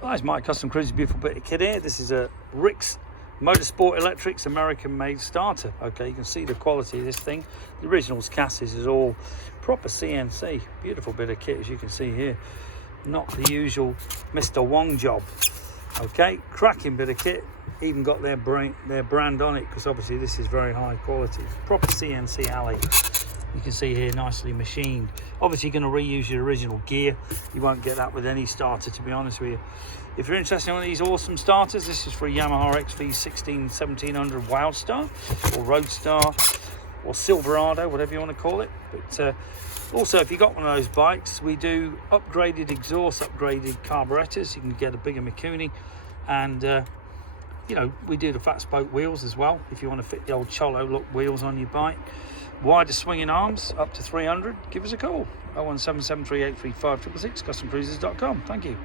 Hi, it's Mike Custom Cruiser, beautiful bit of kit here. This is a Rick's Motorsport Electrics American made starter. Okay, you can see the quality of this thing. The original's chassis is all proper CNC. Beautiful bit of kit, as you can see here. Not the usual Mr. Wong job. Okay, cracking bit of kit. Even got their brand on it, because obviously this is very high quality. Proper CNC alley. You can see here, nicely machined. Obviously you're going to reuse your original gear. You won't get that with any starter, to be honest with you. If you're interested in one of these awesome starters, this is for a Yamaha XV1600 Wildstar or Roadstar or Silverado, whatever you want to call it. But also, if you got one of those bikes, we do upgraded exhausts, upgraded carburetors. You can get a bigger Mikuni, and you know, we do the fat spoke wheels as well, if you want to fit the old Cholo look wheels on your bike. Wider swinging arms up to 300. Give us a call. 01773835666, customcruisers.com. Thank you.